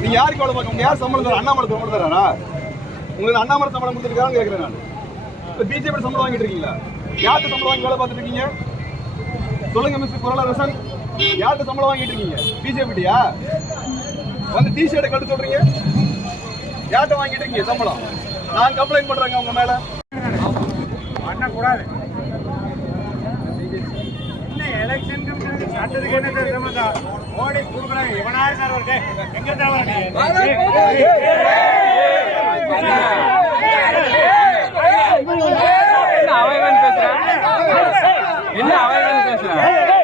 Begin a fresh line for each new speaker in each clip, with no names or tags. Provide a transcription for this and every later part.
நீங்க யாருக்கு வேலை பார்க்க யார் சம்பளம் தர அண்ணாமலை சம்பளம் தராரா உங்களுக்கு அண்ணாமலை சம்பளம் கொடுத்துருக்கான்னு கேட்கிறேன் நான். இப்போ பிஜேபி சம்பளம் வாங்கிட்டு இருக்கீங்களா? யாருக்கு சம்பளம் வாங்கி வேலை பார்த்துட்டு இருக்கீங்க? சொல்லுங்க கொரோனா பொருளாதாரசன் யாருக்கு சம்பளம் வாங்கிட்டு இருக்கீங்க? பிஜேபிடியா வந்து டி ஷர்ட் கட்டு சொல்றீங்க. யார்கிட்ட வாங்கிட்டு இருக்கீங்க சம்பளம்? நான் கம்ப்ளைண்ட் பண்றேங்க உங்க மேல.
பண்ணக்கூடாது என்ன எலெக்ஷன் கமிஷன் சட்டத்துக்கு என்ன சம்பந்தம் மோடி கொடுக்குறாங்க இவனா இருக்கார் அவருக்கு எங்க தவிர
என்ன அவன் பேசுறான்? என்ன அவன் பேசுறான்?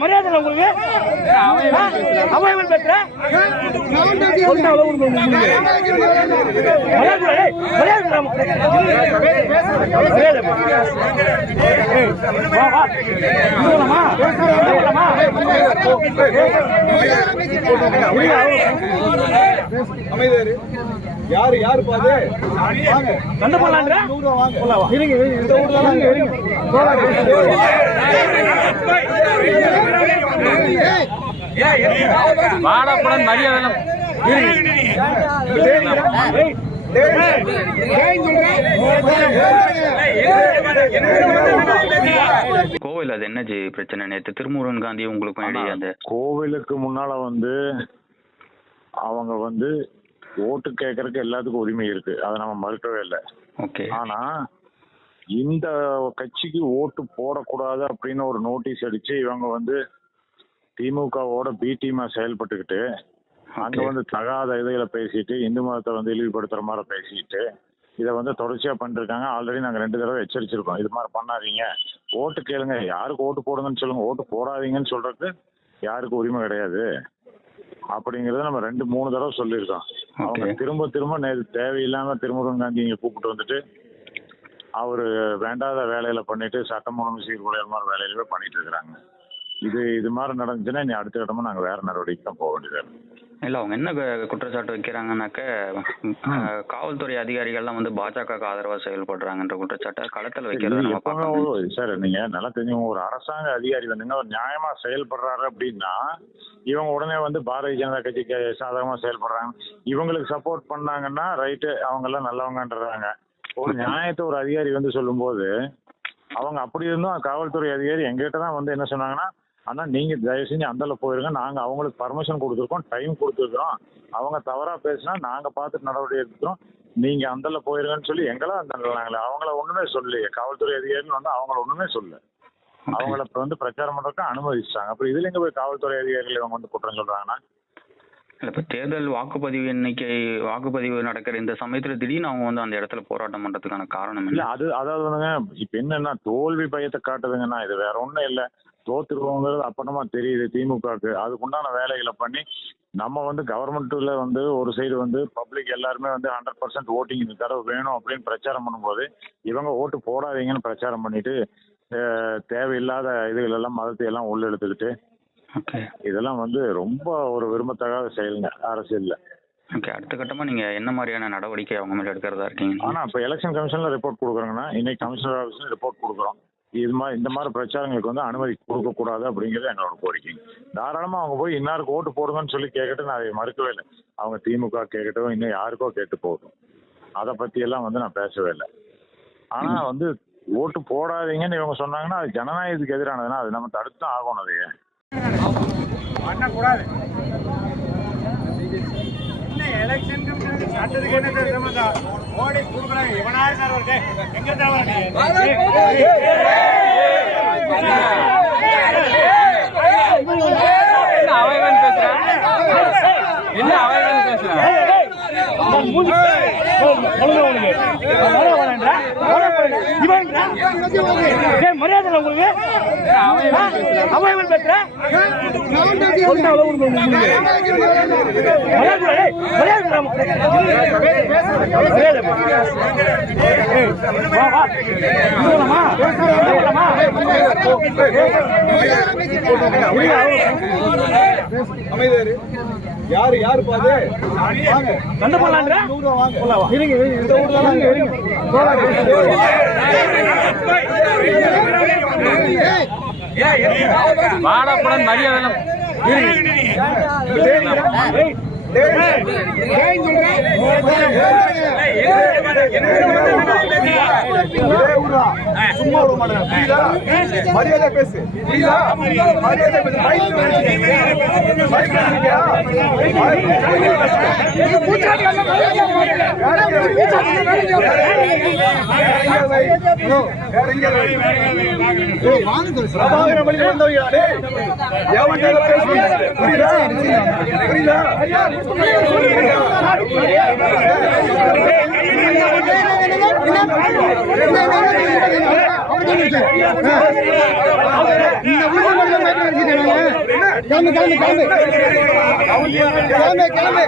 மரியாதை உங்களுக்கு அவன்
யாரு யாரு பாது
கண்டு போலான்ற
இருங்க இந்த ஊர்ல
மரியாதை
கோவில் அது என்ன ஜி பிரச்சனை? நேத்து திருமுருகன் காந்தி உங்களுக்கும் இடையே அந்த
கோவிலுக்கு முன்னால வந்து அவங்க வந்து ஓட்டு கேட்கறதுக்கு எல்லாத்துக்கும் உரிமை இருக்கு. அதை நம்ம மறுக்கவே இல்லை.
ஓகே.
ஆனா இந்த கட்சிக்கு ஓட்டு போடக்கூடாது அப்படின்னு ஒரு நோட்டீஸ் அடிச்சு இவங்க வந்து திமுகவோட பி டீமா செயல்பட்டுக்கிட்டு அங்க. வந்து தகாத இதுகளை பேசிட்டு இந்து மதத்தை வந்து இழிவுபடுத்துற மாதிரி பேசிட்டு இதை வந்து தொடர்ச்சியா பண்ணிட்டு இருக்காங்க ஆல்ரெடி நாங்க ரெண்டு தடவை எச்சரிச்சிருக்கோம். இது மாதிரி பண்ணாதீங்க. ஓட்டு கேளுங்க. யாருக்கு ஓட்டு போடுங்கன்னு சொல்லுங்க. ஓட்டு போடாதீங்கன்னு சொல்றதுக்கு யாருக்கு உரிமை கிடையாது. அப்படிங்கறத நம்ம ரெண்டு மூணு தடவை சொல்லியிருக்கோம் அவங்க. திரும்ப திரும்ப நேத்து தேவையில்லாம திருமுருகன் காந்தி இங்க கூப்பிட்டு வந்துட்டு அவரு வேண்டாத வேலையில பண்ணிட்டு சட்டம் ஒழுங்கு சீர்குலையல் மாதிரி வேலையிலவே பண்ணிட்டு இருக்கிறாங்க இது இது மாதிரி நடந்துச்சுன்னா இனி அடுத்த இடமா நாங்க வேற நடவடிக்கை தான் போக வேண்டியது.
இல்ல அவங்க என்ன குற்றச்சாட்டு வைக்கிறாங்கன்னாக்க காவல்துறை அதிகாரிகள்லாம் வந்து பாஜக ஆதரவா செயல்படுறாங்கன்ற குற்றச்சாட்டை களத்துல வைக்கிறத
சார் நீங்க நல்லா தெரிஞ்சவங்க ஒரு அரசாங்க அதிகாரி வந்துங்க ஒரு நியாயமா செயல்படுறாரு அப்படின்னா இவங்க உடனே வந்து பாரதிய ஜனதா கட்சிக்கு சாதகமா செயல்படுறாங்க. இவங்களுக்கு சப்போர்ட் பண்ணாங்கன்னா ரைட்டு அவங்க எல்லாம் நல்லவங்கன்றாங்க ஒரு நியாயத்தை ஒரு அதிகாரி வந்து சொல்லும்போது அவங்க அப்படி இருந்தும் காவல்துறை அதிகாரி எங்ககிட்ட தான் வந்து என்ன சொன்னாங்கன்னா ஆனா நீங்க தயவு செஞ்சு அந்தல போயிருங்க. நாங்க அவங்களுக்கு பர்மிஷன் கொடுத்துருக்கோம் டைம் கொடுத்துருக்கோம் அவங்க தவறா பேசினா நாங்க பார்த்துட்டு நடவடிக்கை எடுத்துக்கிறோம். நீங்க அந்தல போயிருங்கன்னு சொல்லி எங்களாம் அந்த நாங்களே அவங்கள ஒண்ணுமே சொல்லி காவல்துறை அதிகாரிகள் வந்து அவங்கள ஒண்ணுமே சொல்லு அவங்கள இப்ப வந்து பிரச்சாரம் பண்றதுக்கு அனுமதிச்சிட்டாங்க. அப்புறம் இதுல எங்க போய் காவல்துறை அதிகாரிகள் இவங்க வந்து குற்றம் சொல்றாங்கன்னா?
இல்ல இப்ப தேர்தல் வாக்குப்பதிவு எண்ணிக்கை வாக்குப்பதிவு நடக்கிற இந்த சமயத்துல திடீர்னு அவங்க வந்து அந்த இடத்துல போராட்டம் பண்றதுக்கான காரணம்
இல்ல அது அதாவது வந்துங்க இப்ப என்னன்னா தோல்வி பயத்தை காட்டுதுங்கன்னா இது வேற ஒண்ணும் இல்ல. தோத்துருவோங்கிறது அப்பனமா தெரியுது திமுகவுக்கு. அதுக்குண்டான வேலைகளை பண்ணி நம்ம வந்து கவர்மெண்ட்ல வந்து ஒரு சைடு வந்து பப்ளிக் எல்லாருமே வந்து ஹண்ட்ரட் பர்சன்ட் ஓட்டிங் இந்த தடவை வேணும் அப்படின்னு பிரச்சாரம் பண்ணும்போது இவங்க ஓட்டு போடாதீங்கன்னு பிரச்சாரம் பண்ணிட்டு தேவையில்லாத இதுகள் எல்லாம் மதத்தை எல்லாம் உள்ள எடுத்துக்கிட்டு இதெல்லாம் வந்து ரொம்ப ஒரு விரும்பத்தகாத செயலுங்க அரசியல்ல.
ஓகே அடுத்த கட்டமா நீங்க என்ன மாதிரியான நடவடிக்கை அவங்க மேல எடுக்கிறதா இருக்கீங்க?
ஆனா இப்ப எலெக்ஷன் கமிஷன்ல ரிப்போர்ட் கொடுக்குறாங்கன்னா இன்னைக்கு கமிஷனர் ஆஃபீஸ்ல ரிப்போர்ட் கொடுக்குறோம். இது மாதிரி இந்த மாதிரி பிரச்சாரங்களுக்கு வந்து அனுமதி கொடுக்க கூடாது அப்படிங்கிறது எங்களோட கோரிக்கை. தாராளமா அவங்க போய் இன்னாருக்கு ஓட்டு போடுங்கன்னு சொல்லி கேட்கட்டும் நான் அதை மறுக்கவே இல்லை. அவங்க திமுக கேட்கட்டும் இன்னும் யாருக்கோ கேட்டு போகட்டும். அதை பத்தி எல்லாம் வந்து நான் பேசவே இல்லை. ஆனா வந்து ஓட்டு போடாதீங்கன்னு இவங்க சொன்னாங்கன்னா அது ஜனநாயகத்துக்கு எதிரானதுன்னா அது நம்ம தடுத்து ஆகணும் அதையே.
பண்ணக்கூடாது என்ன எலெக்ஷன் கமிஷன் சட்டத்துக்கு என்ன சம்பந்தம் மோடி கொடுக்குறாங்க இவனா இருக்கார் அவருக்கு எங்க
என்ன அவன் பேசுறான் என்ன பேசுறான்
மரியாதை உங்களுக்கு அவைவன் பேசுற சொல்லிட்டு அவ்வளவு உங்களுக்கு மரியாதை இல்லை, டேய். மரியாதை இல்லை, மரியாதை. ஏய், வா, வா. போலாமா? போலாமா?
அமைதியாரு யாரு யாரு பாது
கண்டு போலான்ற
இருங்க இந்த ஊர்ல இருங்க
வாடப்படம் மரியாதை
சும்மா விட மாட்டேன் புரியுதா மரியாதை பேசு புரியுதா மரியாதை பேசு பைக் பைக் பிரபாகரன் வழியில வந்தவங்க டேய். எவன்கிட்ட பேசுறீங்க? புரியுதா புரியுதா
கிளம்பு கிளம்பு கிளம்பு கிளம்பு கிளம்பு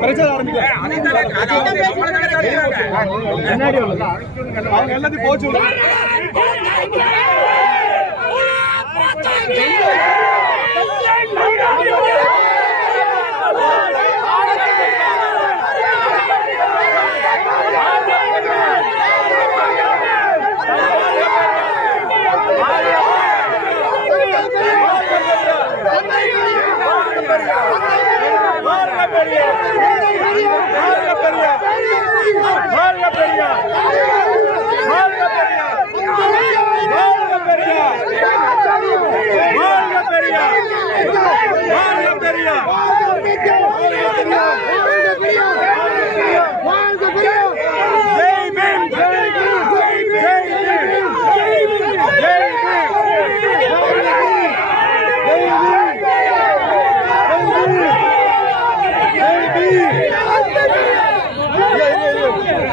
பிரச்சனை அவங்க எல்லாத்தையும் போச்சு பெரியார் பெரியார் பெரியார்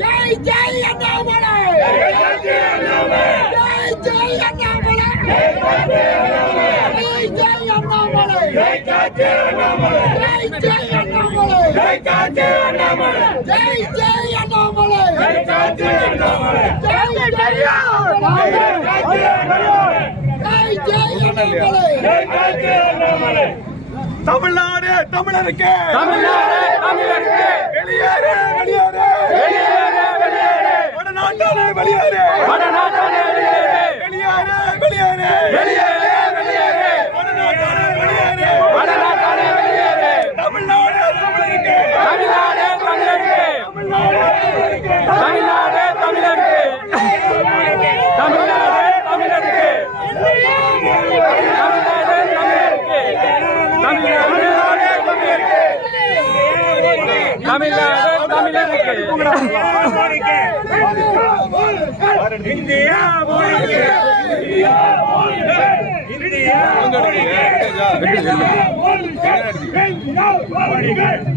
ஜெய் ஜெய் அண்ணாமலை ஜெய் ஜெய் அண்ணாமலை ஜெய் அண்ணாமலை ஜெய் ஜெய் அண்ணாமலை ஜெய் ஜெய் அண்ணாமலை ஜெய் ஜெய் அண்ணாமலை ஜெய் ஜெய் அண்ணாமலை ஜெய் ஜெய் அண்ணாமலை ஜெய் ஜெய் அண்ணாமலை ஜெய் ஜெய் அண்ணாமலை
தமிழ்நாடு தமிழருக்கு.
தமிழ்நாடு தமிழருக்கு.
வெளியேறு வெளியேறு. வெளியேறு.
வெளியேறு
வெளியேறு. வெளியேறு வடநாட்டாளே வெளியேறு
வடநாட்டானே வெளியேறு
தமிழ்நாடு தமிழருக்கு
தமிழ்நாடு தமிழருக்கு தமிழ்நாடு தமிழருக்கு தமிழ்நாடு தமிழருக்கு தமிழ்நாடு தமிழருக்கு தமிழ்நாடு தமிழருக்கு
இந்தியா மொழிக்கு இந்தியா மொழிக்கு இந்தியா